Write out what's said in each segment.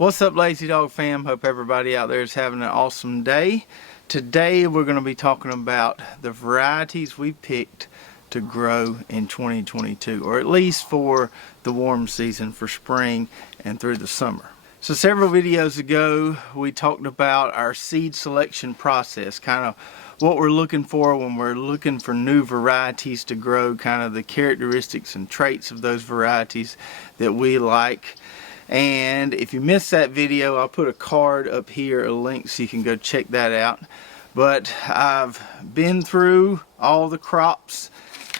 What's up, Lazy Dog fam? Hope everybody out there is having an awesome day. Today we're going to be talking about the varieties we picked to grow in 2022, or at least for the warm season, for spring and through the summer. So several videos ago we talked about our seed selection process, kind of what we're looking for when we're looking for new varieties to grow, kind of the characteristics and traits of those varieties that we like. And if you missed that video, I'll put a card up here, a link, so you can go check that out. But I've been through all the crops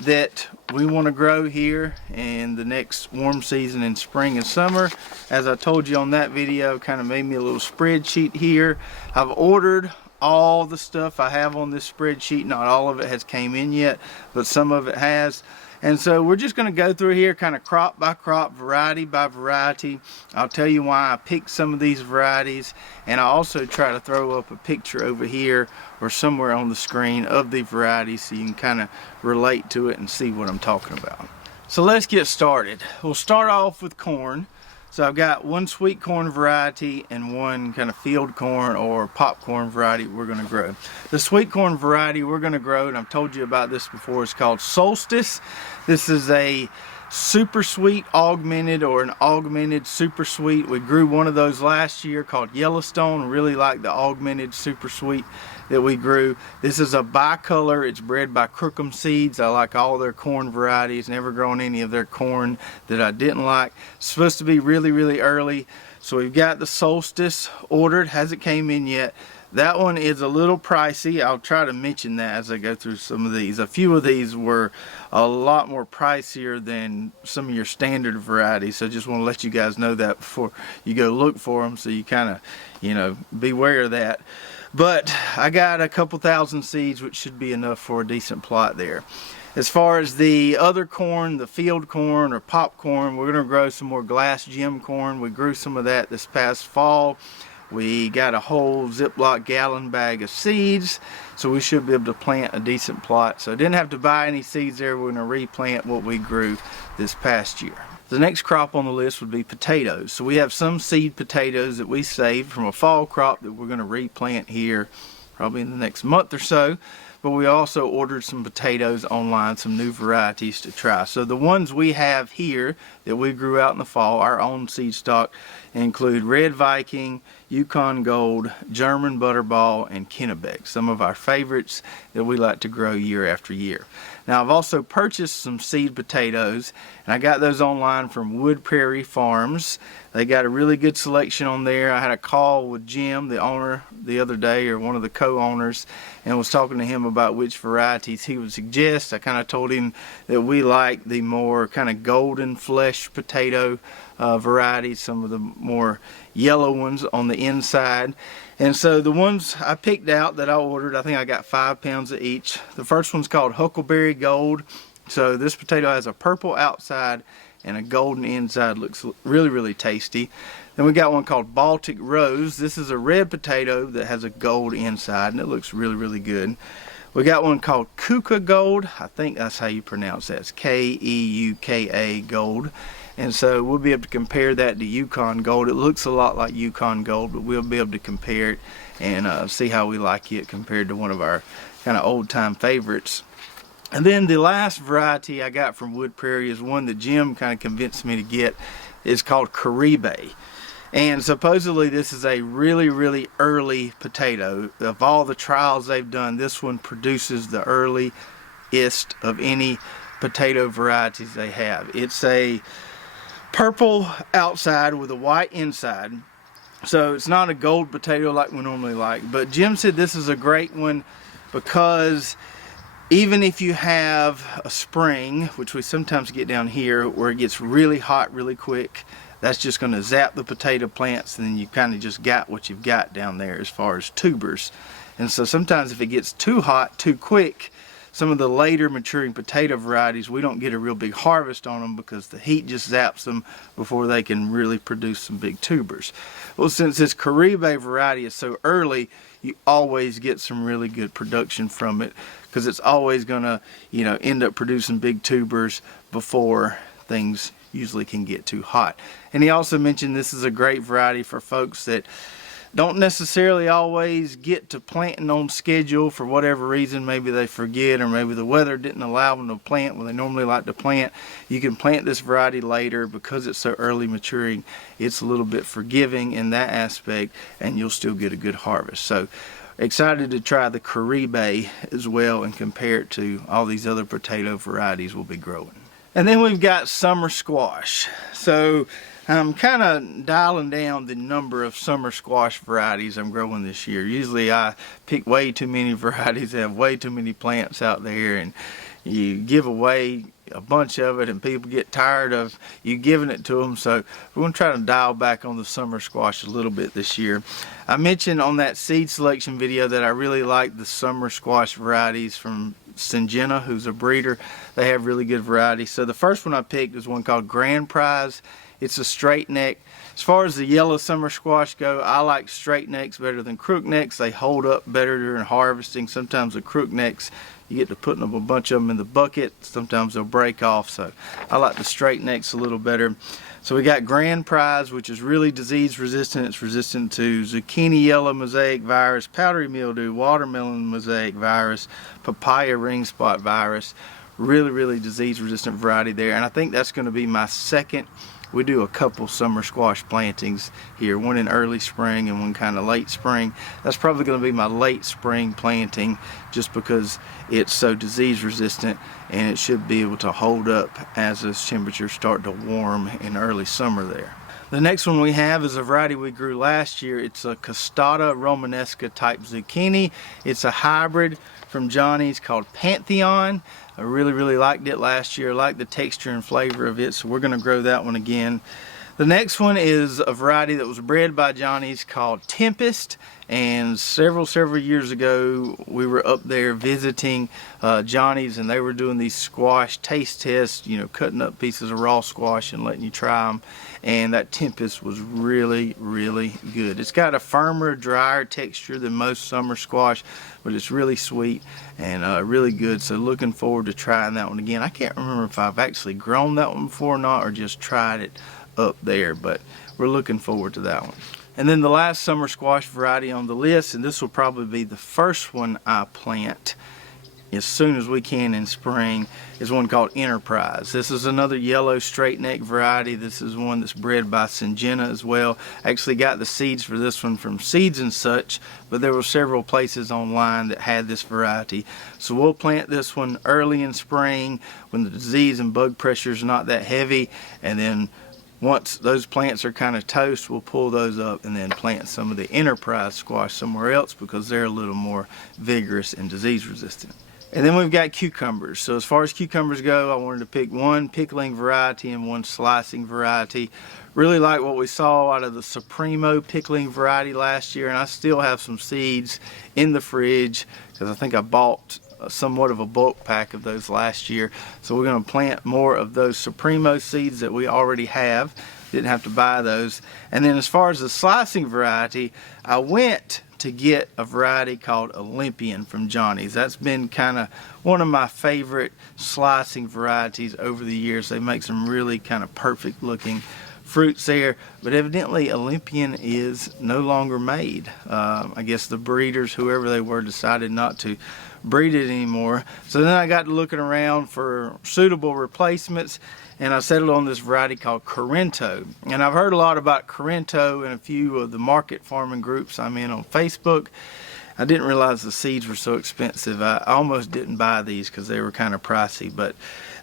that we want to grow here in the next warm season in spring and summer. As I told you on that video, kind of made me a little spreadsheet here. I've ordered all the stuff I have on this spreadsheet. Not all of it has came in yet, but some of it has. And so we're just going to go through here kind of crop by crop, variety by variety. I'll tell you why I picked some of these varieties, and I also try to throw up a picture over here or somewhere on the screen of the varieties so you can kind of relate to it and see what I'm talking about. So let's get started. We'll start off with corn. So I've got one sweet corn variety and one kind of field corn or popcorn variety we're going to grow. The sweet corn variety we're going to grow, and I've told you about this before, is called SOLSTICE. This is a super sweet augmented, or an augmented super sweet. We grew one of those last year called Yellowstone. Really like the augmented super sweet that we grew. This is a bicolor. It's bred by Crookham Seeds. I like all their corn varieties. Never grown any of their corn that I didn't like. It's supposed to be really early. So we've got the Solstice ordered. Hasn't came in yet. That one is a little pricey. I'll try to mention that as I go through some of these. A few of these were a lot more pricier than some of your standard varieties. So I just want to let you guys know that before you go look for them, so you kind of, you know, beware of that. But I got a couple thousand seeds, which should be enough for a decent plot there. As far as the other corn, the field corn or popcorn, we're going to grow some more glass gem corn. We grew some of that this past fall. We got a whole Ziploc gallon bag of seeds, so we should be able to plant a decent plot. So I didn't have to buy any seeds there. We're going to replant what we grew this past year. The next crop on the list would be potatoes. So we have some seed potatoes that we saved from a fall crop that we're going to replant here probably in the next month or so. But we also ordered some potatoes online, some new varieties to try. So the ones we have here that we grew out in the fall, our own seed stock, include Red Viking, Yukon Gold, German Butterball, and Kennebec. Some of our favorites that we like to grow year after year. Now I've also purchased some seed potatoes, and I got those online from Wood Prairie Farms. They got a really good selection on there. I had a call with Jim, the owner, the other day, or one of the co-owners, and was talking to him about which varieties he would suggest. I kind of told him that we like the more kind of golden flesh potato varieties, some of the more yellow ones on the inside. And so the ones I picked out that I ordered, I think I got 5 pounds of each. The first one's called Huckleberry Gold. So this potato has a purple outside and a golden inside. Looks really tasty. Then we got one called Baltic Rose. This is a red potato that has a gold inside, and it looks really good. We got one called Kuka Gold. I think that's how you pronounce that. It's K-E-U-K-A Gold. And so we'll be able to compare that to Yukon Gold. It looks a lot like Yukon Gold, but we'll be able to compare it and see how we like it compared to one of our kind of old-time favorites. And then the last variety I got from Wood Prairie is one that Jim kind of convinced me to get. It's called CREAM-PEA. And supposedly this is a really early potato. Of all the trials they've done, this one produces the earliest of any potato varieties they have. It's a purple outside with a white inside. So it's not a gold potato like we normally like. But Jim said this is a great one because even if you have a spring, which we sometimes get down here, where it gets really hot really quick, that's just going to zap the potato plants, and then you kind of just got what you've got down there as far as tubers. And so sometimes if it gets too hot too quick, some of the later maturing potato varieties, we don't get a real big harvest on them because the heat just zaps them before they can really produce some big tubers. Well, since this CREAM-PEA variety is so early, you always get some really good production from it because it's always going to, you know, end up producing big tubers before things usually can get too hot. And he also mentioned this is a great variety for folks that don't necessarily always get to planting on schedule for whatever reason. Maybe they forget, or maybe the weather didn't allow them to plant when they normally like to plant. You can plant this variety later because it's so early maturing. It's a little bit forgiving in that aspect, and you'll still get a good harvest. So excited to try the CREAM-PEA as well and compare it to all these other potato varieties we'll be growing. And then we've got summer squash. So I'm kind of dialing down the number of summer squash varieties I'm growing this year. Usually I pick way too many varieties, have way too many plants out there, and you give away a bunch of it and people get tired of you giving it to them. So we're going to try to dial back on the summer squash a little bit this year. I mentioned on that seed selection video that I really like the summer squash varieties from Syngenta, who's a breeder. They have really good varieties. So the first one I picked is one called GRANDPRIZE. It's a straight neck. As far as the yellow summer squash go, I like straight necks better than crook necks. They hold up better during harvesting. Sometimes the crook necks, you get to putting up a bunch of them in the bucket. Sometimes they'll break off. So I like the straight necks a little better. So we got GRANDPRIZE, which is really disease resistant. It's resistant to zucchini yellow mosaic virus, powdery mildew, watermelon mosaic virus, papaya ring spot virus. Really disease resistant variety there. And I think that's going to be my second. We do a couple summer squash plantings here, one in early spring and one kind of late spring. That's probably going to be my late spring planting just because it's so disease resistant and it should be able to hold up as those temperatures start to warm in early summer there. The next one we have is a variety we grew last year. It's a costata romanesca type zucchini. It's a hybrid from Johnny's called PANTHEON. I really liked it last year. I like the texture and flavor of it, so we're going to grow that one again. The next one is a variety that was bred by Johnny's called TEMPEST, and several years ago we were up there visiting Johnny's, and they were doing these squash taste tests, you know, cutting up pieces of raw squash and letting you try them, and that TEMPEST was really good. It's got a firmer, drier texture than most summer squash, but it's really sweet and really good. So looking forward to trying that one again. I can't remember if I've actually grown that one before or not, or just tried it up there, but we're looking forward to that one. And then the last summer squash variety on the list, and this will probably be the first one I plant as soon as we can in spring, is one called Enterprise. This is another yellow straight neck variety. This is one that's bred by Syngenta as well. I actually got the seeds for this one from Seeds and Such, but there were several places online that had this variety. So we'll plant this one early in spring when the disease and bug pressure is not that heavy, and then once those plants are kind of toast, we'll pull those up and then plant some of the Enterprise squash somewhere else because they're a little more vigorous and disease resistant. And then we've got cucumbers. So as far as cucumbers go, I wanted to pick one pickling variety and one slicing variety. Really like what we saw out of the SUPREMO pickling variety last year, and I still have some seeds in the fridge because I think I bought somewhat of a bulk pack of those last year. So we're going to plant more of those SUPREMO seeds that we already have. Didn't have to buy those. And then as far as the slicing variety, I went to get a variety called Olympian from Johnny's. That's been kind of one of my favorite slicing varieties over the years. They make some really kind of perfect looking fruits there, but evidently Olympian is no longer made. I guess the breeders, whoever they were, decided not to breed it anymore. So then I got to looking around for suitable replacements, and I settled on this variety called CORINTO. And I've heard a lot about CORINTO in a few of the market farming groups I'm in on Facebook. I didn't realize the seeds were so expensive. I almost didn't buy these because they were kind of pricey, but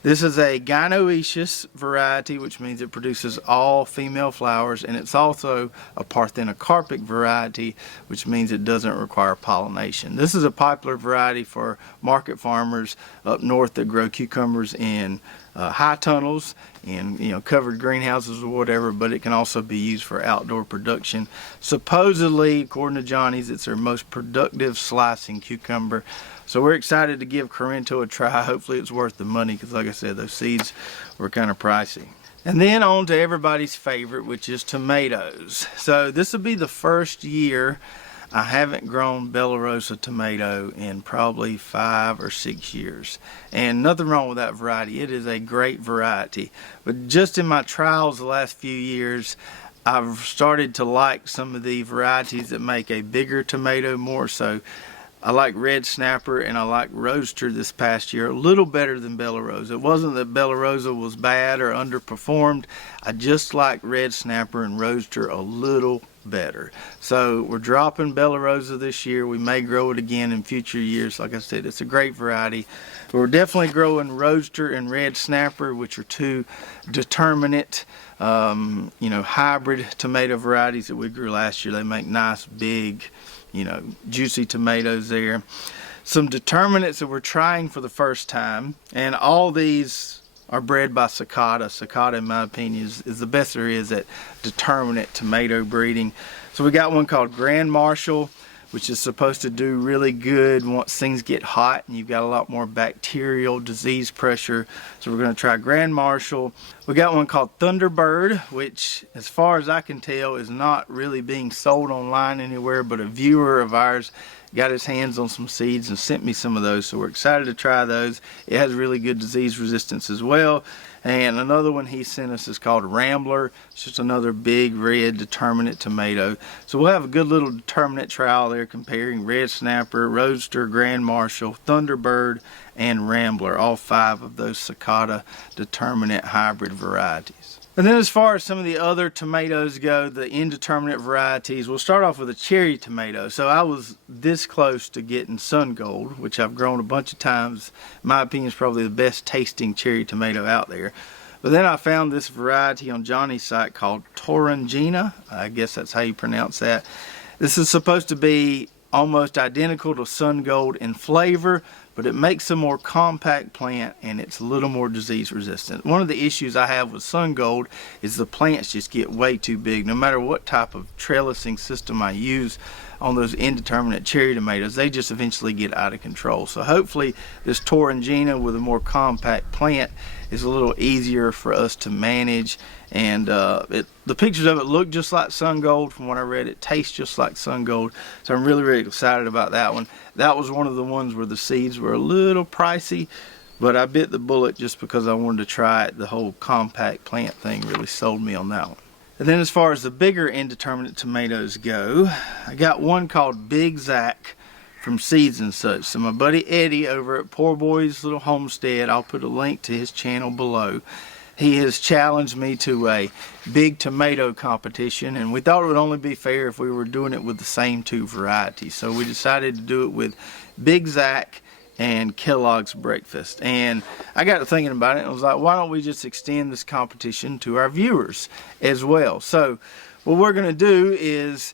this is a gynoecious variety, which means it produces all female flowers, and it's also a parthenocarpic variety, which means it doesn't require pollination. This is a popular variety for market farmers up north that grow cucumbers in high tunnels and, you know, covered greenhouses or whatever, but it can also be used for outdoor production. Supposedly, according to Johnny's, it's their most productive slicing cucumber. So we're excited to give CORINTO a try. Hopefully it's worth the money because, like I said, those seeds were kind of pricey. And then on to everybody's favorite, which is tomatoes. So this will be the first year I haven't grown Bella Rosa tomato in probably 5 or 6 years. And nothing wrong with that variety. It is a great variety. But just in my trials the last few years, I've started to like some of the varieties that make a bigger tomato more so. I like Red Snapper and I like Roadster this past year a little better than Bella Rosa. It wasn't that Bella Rosa was bad or underperformed. I just like Red Snapper and Roadster a little better. So we're dropping Bella Rosa this year. We may grow it again in future years. Like I said, it's a great variety. But we're definitely growing Roadster and Red Snapper, which are two determinate hybrid tomato varieties that we grew last year. They make nice big juicy tomatoes there. Some determinants that we're trying for the first time, and all these are bred by Cicada. Cicada, in my opinion, is the best there is at determinate tomato breeding. So we got one called Grand Marshal, which is supposed to do really good once things get hot and you've got a lot more bacterial disease pressure. So we're going to try Grand Marshal. We got one called Thunderbird, which as far as I can tell is not really being sold online anywhere, but a viewer of ours got his hands on some seeds and sent me some of those, so we're excited to try those. It has really good disease resistance as well. And another one he sent us is called Rambler. It's just another big red determinate tomato. So we'll have a good little determinate trial there comparing Red Snapper, Roadster, Grand Marshal, Thunderbird, and Rambler, all 5 of those Cicada determinate hybrid varieties. And then as far as some of the other tomatoes go, the indeterminate varieties, we'll start off with a cherry tomato. So I was this close to getting Sun Gold, which I've grown a bunch of times. In my opinion, is probably the best tasting cherry tomato out there. But then I found this variety on Johnny's site called Torangina. I guess that's how you pronounce that. This is supposed to be almost identical to Sun Gold in flavor, but it makes a more compact plant and it's a little more disease resistant. One of the issues I have with Sun Gold is the plants just get way too big. No matter what type of trellising system I use on those indeterminate cherry tomatoes, they just eventually get out of control. So hopefully this Torangina with a more compact plant is a little easier for us to manage. And the pictures of it look just like Sun Gold. From what I read, it tastes just like Sun Gold. So I'm really, really excited about that one. That was one of the ones where the seeds were a little pricey, but I bit the bullet just because I wanted to try it. The whole compact plant thing really sold me on that one. And then as far as the bigger indeterminate tomatoes go, I got one called Big Zack from Seeds and Such. So my buddy Eddie over at Poor Boy's Little Homestead, I'll put a link to his channel below. He has challenged me to a big tomato competition, and we thought it would only be fair if we were doing it with the same 2 varieties. So we decided to do it with Big Zack and Kellogg's Breakfast. And I got to thinking about it and I was like, why don't we just extend this competition to our viewers as well? So what we're going to do is,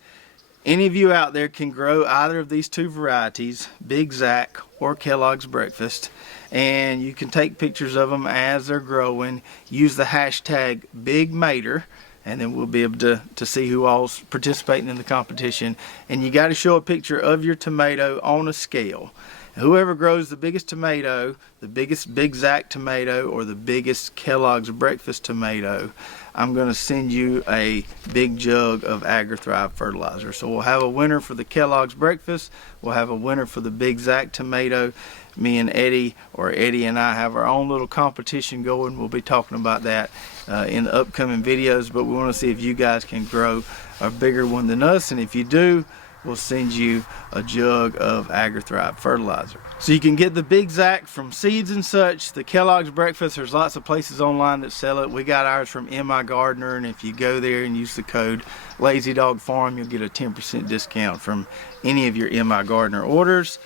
any of you out there can grow either of these 2 varieties, Big Zack or Kellogg's Breakfast, and you can take pictures of them as they're growing. Use the hashtag BigMater, and then we'll be able to see who all's participating in the competition. And you got to show a picture of your tomato on a scale. Whoever grows the biggest tomato, the biggest Big Zack tomato, or the biggest Kellogg's Breakfast tomato, I'm going to send you a big jug of AgriThrive fertilizer. So we'll have a winner for the Kellogg's Breakfast. We'll have a winner for the Big Zack tomato. Me and Eddie, or Eddie and I, have our own little competition going. We'll be talking about that in the upcoming videos, but we want to see if you guys can grow a bigger one than us, and if you do, we'll send you a jug of AgriThrive fertilizer. So you can get the Big Zack from Seeds and Such, the Kellogg's Breakfast. There's lots of places online that sell it. We got ours from MI Gardener, and if you go there and use the code Lazy Dog Farm, you'll get a 10% discount from any of your MI Gardener orders.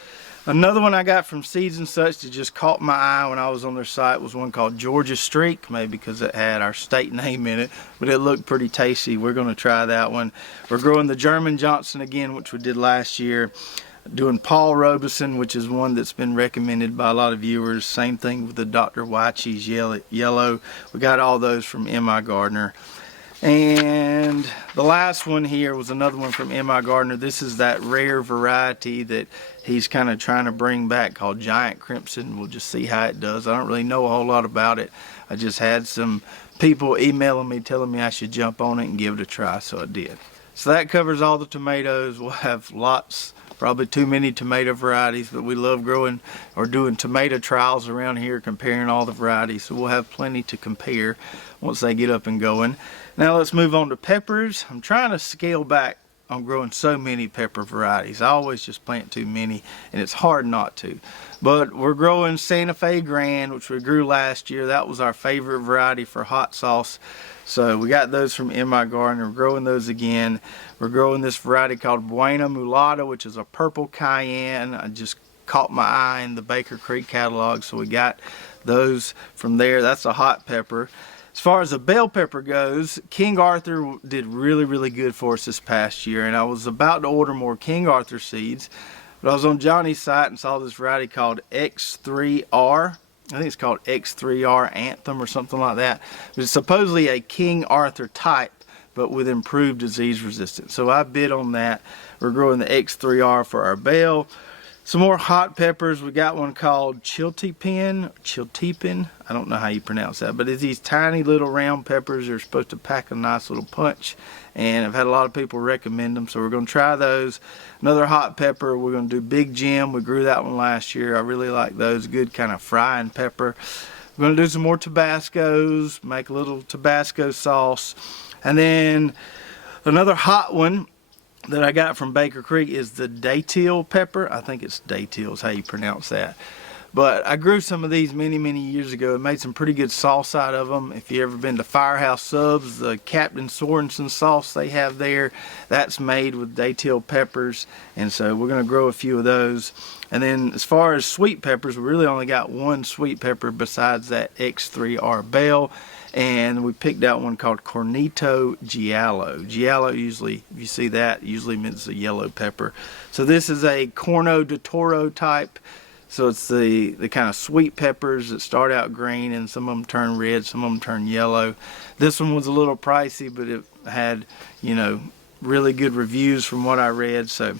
Another one I got from Seeds and Such that just caught my eye when I was on their site was one called Georgia Streak, maybe because it had our state name in it, but it looked pretty tasty. We're going to try that one. We're growing the German Johnson again, which we did last year. Doing Paul Robeson, which is one that's been recommended by a lot of viewers. Same thing with the Dr. WYCHE'S yellow. We got all those from MI Gardener. And the last one here was another one from MI Gardener. This is that rare variety that he's kind of trying to bring back called Giant Crimson. We'll just see how it does. I don't really know a whole lot about it. I just had some people emailing me telling me I should jump on it and give it a try, so I did. So that covers all the tomatoes. We'll have lots, probably too many tomato varieties, but we love growing or doing tomato trials around here, comparing all the varieties. So we'll have plenty to compare once they get up and going. Now let's move on to peppers. I'm trying to scale back on growing so many pepper varieties. I always just plant too many, and it's hard not to. But we're growing Santa Fe Grande, which we grew last year. That was our favorite variety for hot sauce. So we got those from in my garden. We're growing those again. We're growing this variety called BUENA MULATA, which is a purple cayenne. I just caught my eye in the Baker Creek catalog, so we got those from there. That's a hot pepper. As far as the bell pepper goes, King Arthur did really good for us this past year, and I was about to order more King Arthur seeds, but I was on Johnny's site and saw this variety called X3R. I think it's called X3R Anthem or something like that. But it's supposedly a King Arthur type, but with improved disease resistance. So I bid on that. We're growing the X3R for our bell. Some more hot peppers. We got one called CHILTEPIN. I don't know how you pronounce that, but it's these tiny little round peppers. They're supposed to pack a nice little punch, and I've had a lot of people recommend them, so we're going to try those. Another hot pepper, we're going to do Big Jim. We grew that one last year. I really like those. Good kind of frying pepper. We're going to do some more Tabascos, make a little Tabasco sauce. And then another hot one that I got from Baker Creek is the datil pepper. I think it's datil is how you pronounce that. But I grew some of these many years ago and made some pretty good sauce out of them. If you ever been to Firehouse Subs, the Captain Sorensen sauce they have there, that's made with datil peppers. And so we're going to grow a few of those. And then as far as sweet peppers, we really only got one sweet pepper besides that X3R bell. And we picked out one called CORNITO GIALLO. GIALLO usually, if you see that, usually means a yellow pepper. So this is a Corno de Toro type. So it's the kind of sweet peppers that start out green, and some of them turn red, some of them turn yellow. This one was a little pricey, but it had, you know, really good reviews from what I read. So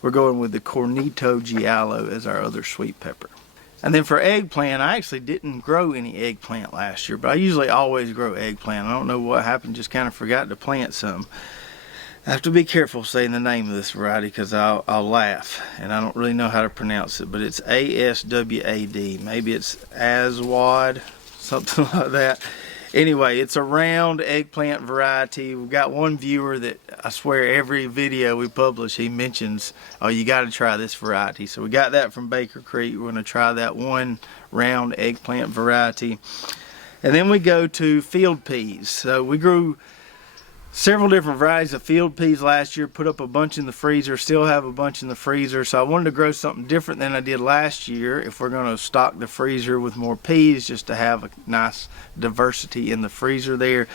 we're going with the Cornito Giallo as our other sweet pepper. And then for eggplant, I actually didn't grow any eggplant last year, but I usually always grow eggplant. I don't know what happened, just kind of forgot to plant some. I have to be careful saying the name of this variety because I'll laugh, and I don't really know how to pronounce it, but it's ASWAD. Maybe it's ASWAD, something like that. Anyway, it's a round eggplant variety. We've got one viewer that I swear every video we publish, he mentions, oh, you got to try this variety. So we got that from Baker Creek. We're going to try that one round eggplant variety. And then we go to field peas. So we grew several different varieties of field peas last year, put up a bunch in the freezer, still have a bunch in the freezer. So I wanted to grow something different than I did last year if we're going to stock the freezer with more peas, just to have a nice diversity in the freezer there.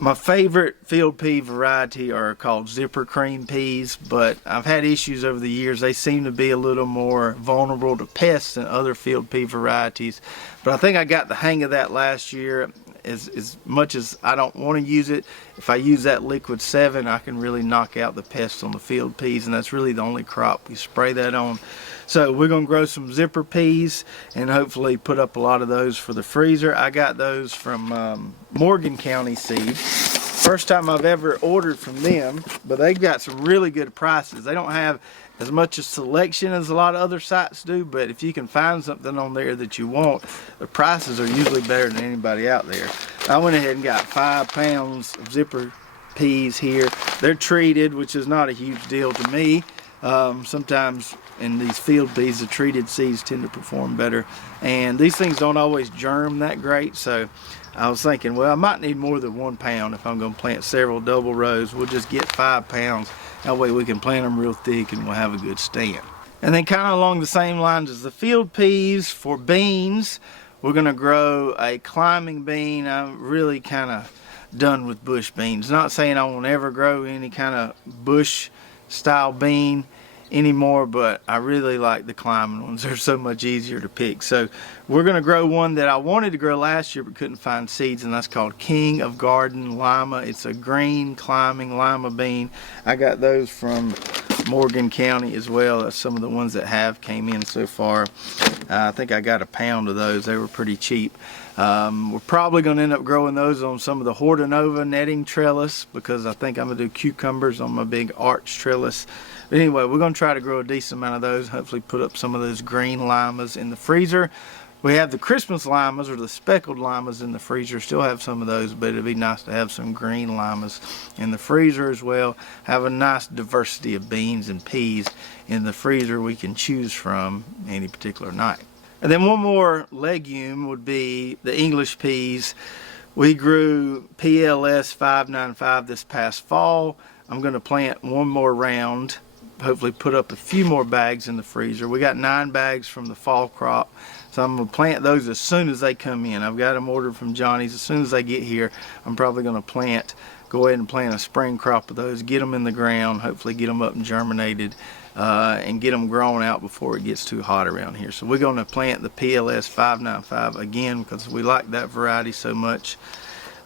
My favorite field pea variety are called zipper cream peas, but I've had issues over the years. They seem to be a little more vulnerable to pests than other field pea varieties. But I think I got the hang of that last year. As much as I don't want to use it, if I use that liquid 7, I can really knock out the pests on the field peas, and that's really the only crop we spray that on. So we're going to grow some zipper peas and hopefully put up a lot of those for the freezer. I got those from Morgan County Seed. First time I've ever ordered from them, but they've got some really good prices. They don't have as much a selection as a lot of other sites do, but if you can find something on there that you want, the prices are usually better than anybody out there. I went ahead and got 5 pounds of zipper peas here. They're treated, which is not a huge deal to me. Sometimes in these field peas, the treated seeds tend to perform better, and these things don't always germ that great. So I was thinking, well, I might need more than 1 pound if I'm going to plant several double rows. We'll just get 5 pounds. That way we can plant them real thick and we'll have a good stand. And then kind of along the same lines as the field peas, for beans, we're going to grow a climbing bean. I'm really kind of done with bush beans. Not saying I won't ever grow any kind of bush style bean anymore, but I really like the climbing ones. They're so much easier to pick. So we're going to grow one that I wanted to grow last year but couldn't find seeds, and that's called King of Garden-Lima. It's a green climbing lima bean. I got those from Morgan County as well. That's some of the ones that have came in so far. I think I got a pound of those. They were pretty cheap. We're probably going to end up growing those on some of the Hortanova netting trellis, because I think I'm going to do cucumbers on my big arch trellis. But anyway, we're going to try to grow a decent amount of those, hopefully put up some of those green limas in the freezer. We have the Christmas limas, or the speckled limas, in the freezer. Still have some of those, but it'd be nice to have some green limas in the freezer as well. Have a nice diversity of beans and peas in the freezer we can choose from any particular night. And then one more legume would be the English peas. We grew PLS 595 this past fall. I'm going to plant one more round, hopefully put up a few more bags in the freezer. We got 9 bags from the fall crop, so I'm going to plant those as soon as they come in. I've got them ordered from Johnny's. As soon as they get here, I'm probably going to go ahead and plant a spring crop of those, get them in the ground, hopefully get them up and germinated, and get them grown out before it gets too hot around here. So we're going to plant the PLS 595 again because we like that variety so much.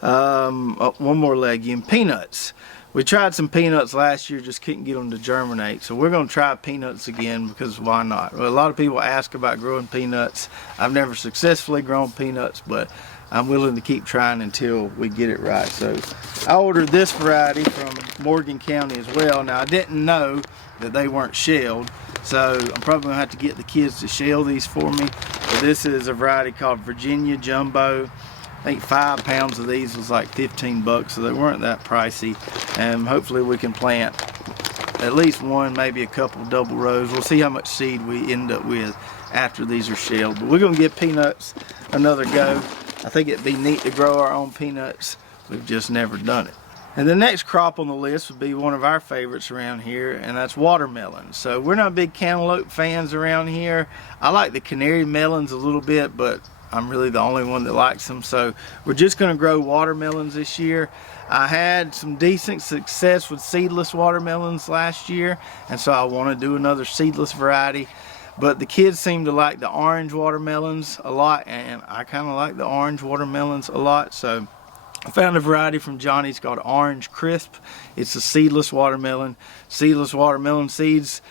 One more legume, peanuts. We tried some peanuts last year, just couldn't get them to germinate. So we're going to try peanuts again, because why not? Well, a lot of people ask about growing peanuts. I've never successfully grown peanuts, but I'm willing to keep trying until we get it right. So I ordered this variety from Morgan County as well. Now, I didn't know that they weren't shelled, so I'm probably going to have to get the kids to shell these for me. But this is a variety called Virginia Jumbo. I think 5 pounds of these was like 15 bucks, so they weren't that pricey. And hopefully we can plant at least one, maybe a couple double rows. We'll see how much seed we end up with after these are shelled. But we're going to give peanuts another go. I think it'd be neat to grow our own peanuts. We've just never done it. And the next crop on the list would be one of our favorites around here, and that's watermelon. So we're not big cantaloupe fans around here. I like the canary melons a little bit, but I'm really the only one that likes them. So we're just going to grow watermelons this year. I had some decent success with seedless watermelons last year, and so I want to do another seedless variety. But the kids seem to like the orange watermelons a lot, and I kind of like the orange watermelons a lot. So I found a variety from Johnny's called Orange Crisp. It's a seedless watermelon. Seedless watermelon seeds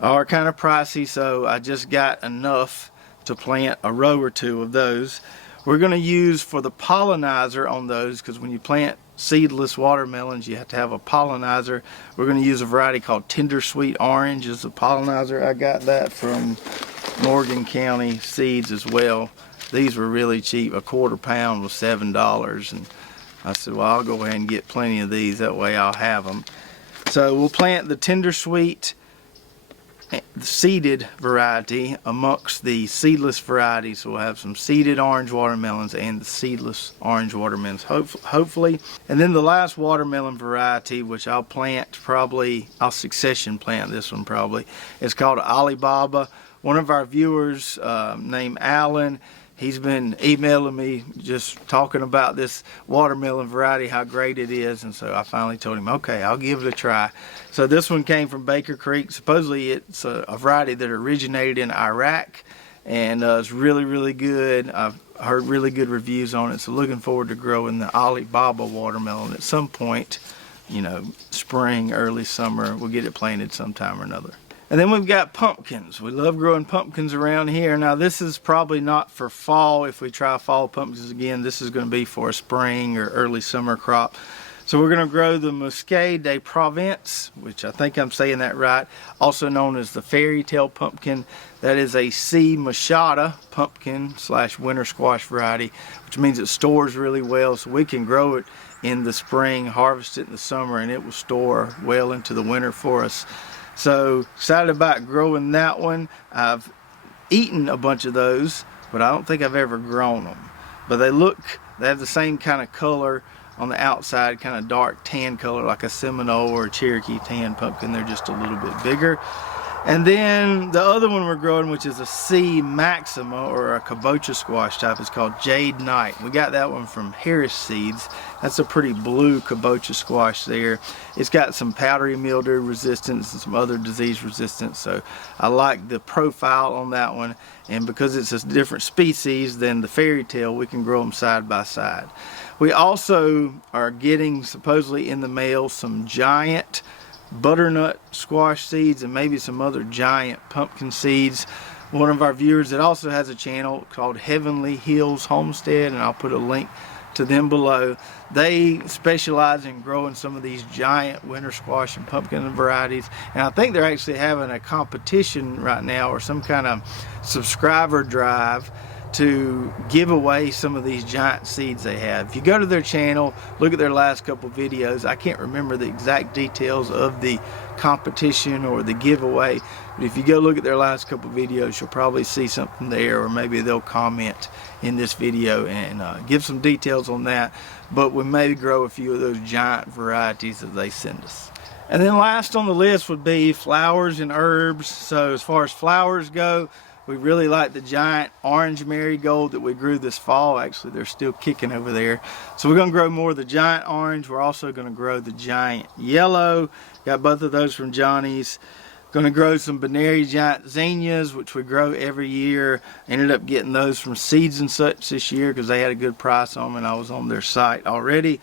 are kind of pricey, so I just got enough to plant a row or 2 of those. We're going to use for the pollinizer on those, because when you plant seedless watermelons you have to have a pollinizer. We're going to use a variety called TENDERSWEET Orange as a pollinizer. I got that from Morgan County Seeds as well. These were really cheap. A quarter pound was $7, and I said, well, I'll go ahead and get plenty of these, that way I'll have them. So we'll plant the TENDERSWEET seeded variety amongst the seedless varieties. So we'll have some seeded orange watermelons and the seedless orange watermelons, hopefully. And then the last watermelon variety, which I'll plant probably, I'll succession plant this one probably, it's called Alibaba. One of our viewers named Alan, he's been emailing me just talking about this watermelon variety, how great it is, and so I finally told him, okay, I'll give it a try. So this one came from Baker Creek. Supposedly it's a variety that originated in Iraq, and it's really, really good. I've heard really good reviews on it, so looking forward to growing the Alibaba watermelon at some point, you know, spring, early summer. We'll get it planted sometime or another. And then we've got pumpkins. We love growing pumpkins around here. Now this is probably not for fall. If we try fall pumpkins again, this is going to be for a spring or early summer crop. So we're going to grow the MUSQUEE de Provence, which I think I'm saying that right, also known as the fairy tale pumpkin. That is a C. machata pumpkin / winter squash variety, which means it stores really well, so we can grow it in the spring, harvest it in the summer, and it will store well into the winter for us. So excited about growing that one. I've eaten a bunch of those, but I don't think I've ever grown them. But they have the same kind of color on the outside, kind of dark tan color like a Seminole or a Cherokee tan pumpkin. They're just a little bit bigger. And then the other one we're growing, which is a C. maxima or a kabocha squash type, is called Jade Knight. We got that one from Harris Seeds. That's a pretty blue kabocha squash there. It's got some powdery mildew resistance and some other disease resistance, so I like the profile on that one. And because it's a different species than the fairy tale, we can grow them side by side. We also are getting supposedly in the mail some giant butternut squash seeds and maybe some other giant pumpkin seeds. One of our viewers that also has a channel called Heavenly Hills Homestead, and I'll put a link to them below. They specialize in growing some of these giant winter squash and pumpkin varieties, and I think they're actually having a competition right now or some kind of subscriber drive to give away some of these giant seeds they have. If you go to their channel, look at their last couple videos. I can't remember the exact details of the competition or the giveaway, but if you go look at their last couple videos, you'll probably see something there, or maybe they'll comment in this video and give some details on that. But we may grow a few of those giant varieties that they send us. And then last on the list would be flowers and herbs. So as far as flowers go, we really like the giant orange marigold that we grew this fall. Actually, they're still kicking over there. So we're going to grow more of the giant orange. We're also going to grow the giant yellow. Got both of those from Johnny's. Going to grow some BENARY giant zinnias, which we grow every year. Ended up getting those from Seeds and Such this year because they had a good price on them, and I was on their site already.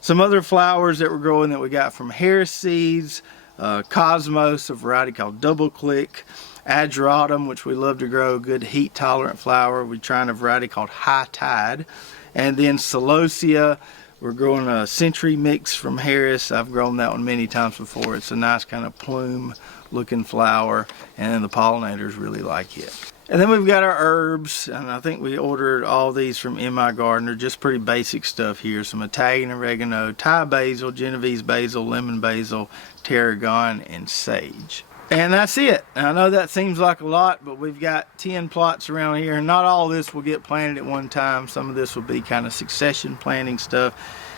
Some other flowers that we're growing that we got from Harris Seeds. Cosmos, a variety called Double Click. Ageratum, which we love to grow, good heat tolerant flower. We're trying a variety called High Tide. And then Celosia, we're growing a Century Mix from Harris. I've grown that one many times before. It's a nice kind of plume looking flower, and then the pollinators really like it. And then we've got our herbs, and I think we ordered all these from MI Gardener, just pretty basic stuff here. Some Italian oregano, Thai basil, Genovese basil, lemon basil, tarragon, and sage. And that's it. I know that seems like a lot, but we've got 10 plots around here, and not all of this will get planted at one time. Some of this will be kind of succession planting stuff,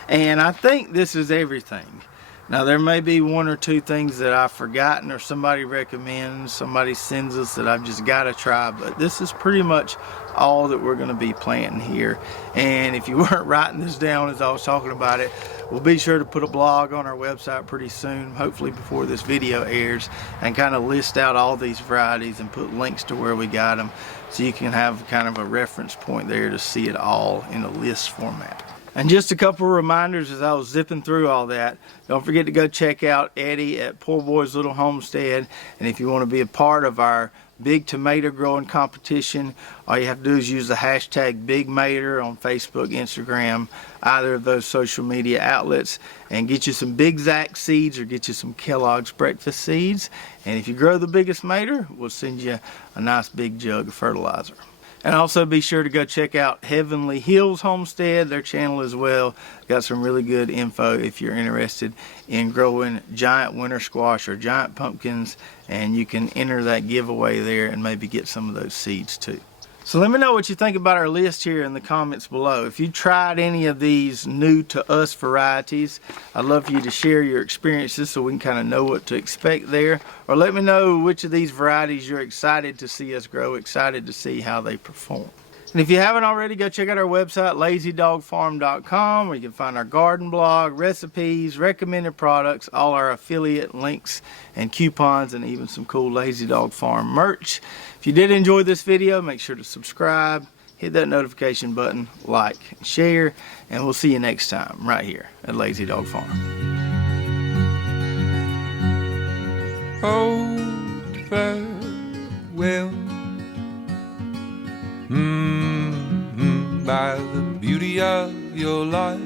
and I think this is everything. Now there may be one or two things that I've forgotten or somebody recommends, somebody sends us that I've just got to try, but this is pretty much all that we're going to be planting here. And if you weren't writing this down as I was talking about it, we'll be sure to put a blog on our website pretty soon, hopefully before this video airs, and kind of list out all these varieties and put links to where we got them, so you can have kind of a reference point there to see it all in a list format. And just a couple of reminders as I was zipping through all that. Don't forget to go check out Eddie at Poor Boy's Little Homestead. And if you want to be a part of our big tomato growing competition, all you have to do is use the hashtag BigMater on Facebook, Instagram, either of those social media outlets, and get you some Big Zack seeds or get you some Kellogg's breakfast seeds. And if you grow the biggest mater, we'll send you a nice big jug of fertilizer. And also be sure to go check out Heavenly Hills Homestead, their channel as well. Got some really good info if you're interested in growing giant winter squash or giant pumpkins, and you can enter that giveaway there and maybe get some of those seeds too. So let me know what you think about our list here in the comments below. If you tried any of these new to us varieties, I'd love for you to share your experiences so we can kind of know what to expect there. Or let me know which of these varieties you're excited to see us grow, excited to see how they perform. And if you haven't already, go check out our website, lazydogfarm.com, where you can find our garden blog, recipes, recommended products, all our affiliate links and coupons, and even some cool Lazy Dog Farm merch. If you did enjoy this video, make sure to subscribe, hit that notification button, like, and share, and we'll see you next time right here at Lazy Dog Farm. Oh, farewell. By the beauty of your life,